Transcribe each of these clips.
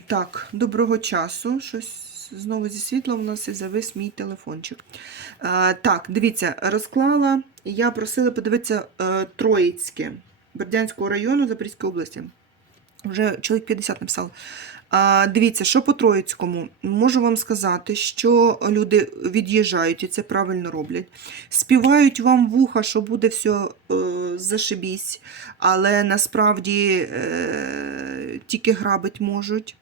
Так, доброго часу. Щось знову зі світла у нас і завис мій телефончик. Е, так, дивіться, розклала. Я просила подивитися е, Троїцьке Бердянського району Запорізької області. Вже чоловік 50 написав. Дивіться, що по Троїцькому. Можу вам сказати, що люди від'їжджають і це правильно роблять. Співають вам вуха, що буде все зашибісь, але насправді е, тільки грабить можуть.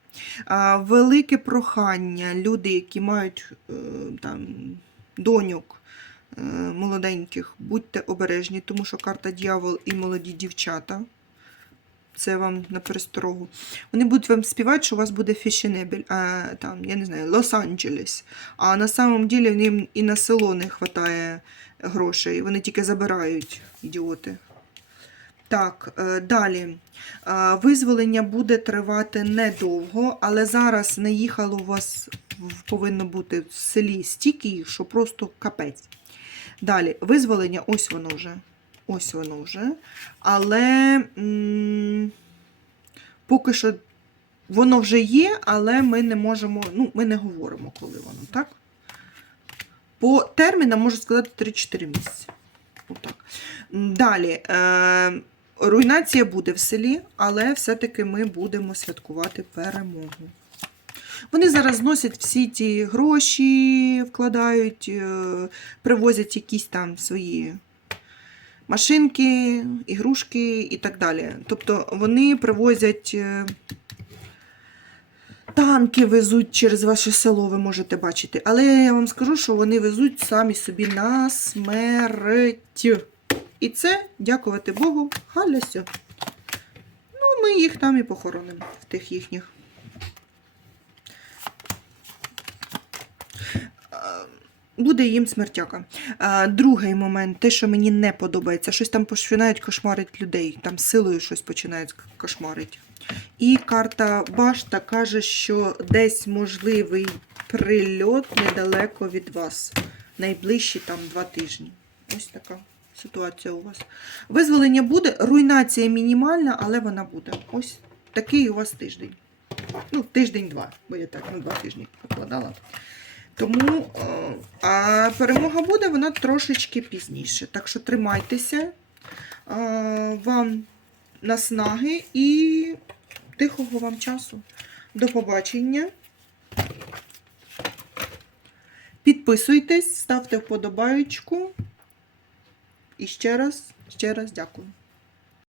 Велике прохання, люди, які мають е, там, доньок е, молоденьких, будьте обережні, тому що карта дьявол і молоді дівчата. Це вам на пересторогу. Вони будуть вам співати, що у вас буде фешенебель, а, там, я не знаю, Лос-Анджелес. А на самом деле їм і на село не вистачає грошей. Вони тільки забирають, ідіоти. Так, е, далі. Е, Визволення буде тривати недовго, але зараз наїхало у вас повинно бути в селі стільки їх, що просто капець. Далі, визволення, ось воно вже. Ось воно вже. Але поки що воно вже є, але ми не можемо, ну, ми не говоримо, коли воно, так? По термінам можу сказати 3-4 місяці. Отак. Далі. Е, руйнація буде в селі, але все-таки ми будемо святкувати перемогу. Вони зараз зносять всі ті гроші, вкладають, е, привозять якісь там свої машинки, ігрушки і так далі. Тобто вони привозять е, танки, везуть через ваше село, ви можете бачити. Але я вам скажу, що вони везуть самі собі на смерть. І це, дякувати Богу, халяся. Ну, ми їх там і похоронимо, в тих їхніх. Буде їм смертяка. А, другий момент, те, що мені не подобається, щось там починають кошмарити людей, там силою щось починають кошмарити. І карта Башта каже, що десь можливий прильот недалеко від вас. Найближчі там два тижні. Ось така ситуація у вас. Визволення буде, руйнація мінімальна, але вона буде. Ось такий у вас тиждень. Ну, тиждень-два, бо я так на два тижні покладала. Тому е, а перемога буде вона трошечки пізніше. Так що тримайтеся, вам наснаги і тихого вам часу. До побачення. Підписуйтесь, ставте вподобаючку. І ще раз, ще раз дякую.